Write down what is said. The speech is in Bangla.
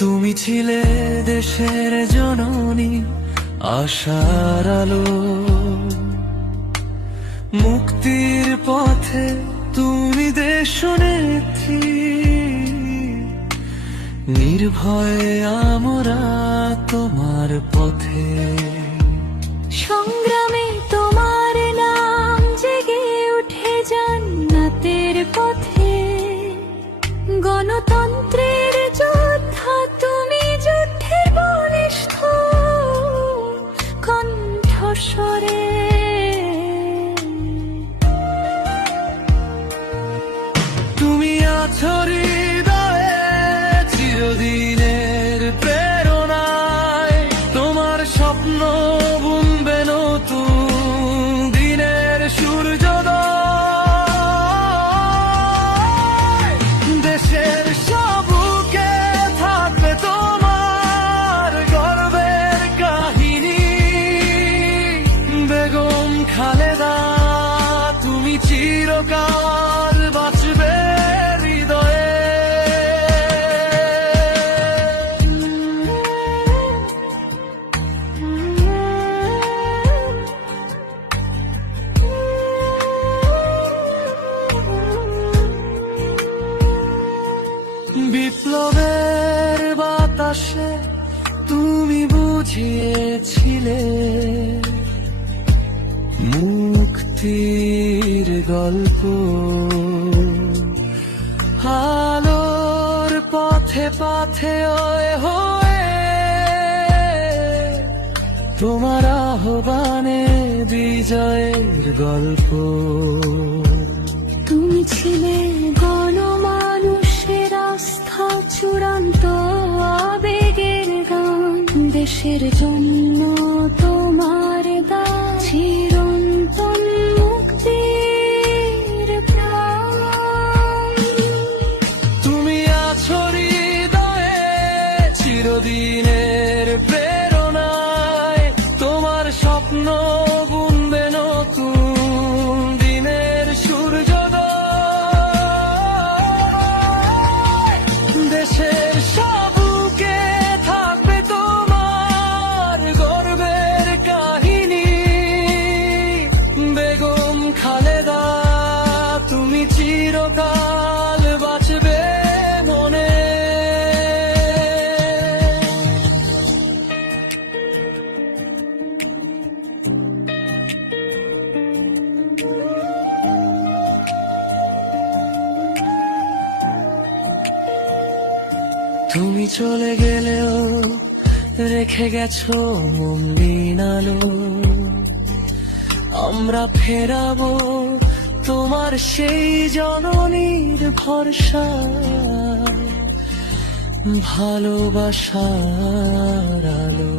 তুমি ছিলে দেশের জননী, আশার আলো। মুক্তির পথে তুমি দেশনেত্রী, নির্ভয়ে আমরা তোমার পথে। সংগ্রামে তোমার নাম জেগে উঠে জান্নাতের পথে। গণতন্ত্রের যোদ্ধা তুমি, যুদ্ধের বলিষ্ঠ কণ্ঠস্বরে। তুমি আছো হৃদয়ে চিরদিনের প্রেরণায়, তোমার স্বপ্ন বুনবে নতুন দিনের সূর্যোদয়। দেশের সবুকে থাকবে তোমার গর্বের কাহিনী। বেগম খালেদা তুমি চিরকাল বাঁচবে হৃদয়ে। বিপ্লবের বাতাসে তুমি বুঝিয়েছিলে মুক্তির গল্প। আলোর পথে পথে হয়ে তোমার আহ্বানে বিজয়ের গল্প। তুমি ছিলে গণমানুষের আস্থা, চূড়ান্ত আবেগের গান। দেশের জন্য তোমার দান, চিরন্তন মুক্তির প্রাণ। তুমি আছো হৃদয়ে চিরদিনের প্রেরণায়, তোমার স্বপ্ন বুনবে নতুন দিনের সূর্যোদয়। দেশের সবুকে থাকবে তোমার গর্বের কাহিনী। বেগম খালেদা তুমি চিরকাল বাঁচবে মনে। তুমি চলে গেলেও রেখে গেছো মলিন আলো। আমরা ফেরাবো তোমার সেই জননীর ভরসা, ভালোবাসার আলো।